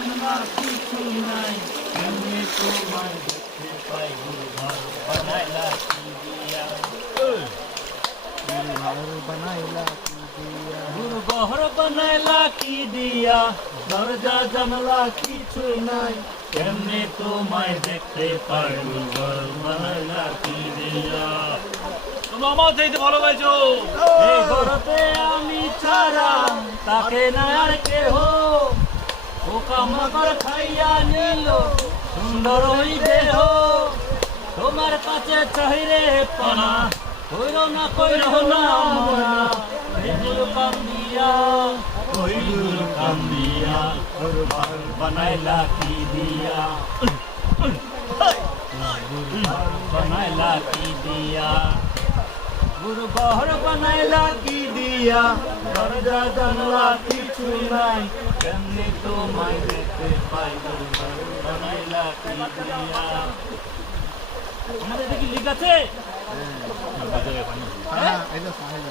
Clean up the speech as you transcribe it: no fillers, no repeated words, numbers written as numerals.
জানলার কিছু নাই এমনি তোমায় দেখতে পাই গুরুঘর বানাইলা কি দিয়া ঘর বানাইলা কি দিয়া গুরুঘর বানাইলা কি দিয়া দরজা জানলা কিছু নাই এমনি তোমায় দেখতে পাই গুরুঘর বানাইলা কি দিয়া আমার চাইতে ভালো গাইছো। এই ঘরতে আমি ছাড়া তাকে না আর কেহ পোকামাকড় খাইয়া নিল সুন্দর ওই দেহ তোমার কাছে চাহিরে পানা কইর না মনা হিন্দুর কান্দিয়া কইর কান্দিয়া ঘর বানাইলা কি দিয়া বানাইলা কি দিয়া গুরু ঘর বানাইলা কি দিয়া দরজা জানলা কিছু নাই কেমনি তোমায় দেখতে পাই গুরু ঘর বানাইলা কি দিয়া আমাদের দেখি লিখ আছে হ্যাঁ এই যে সাহেব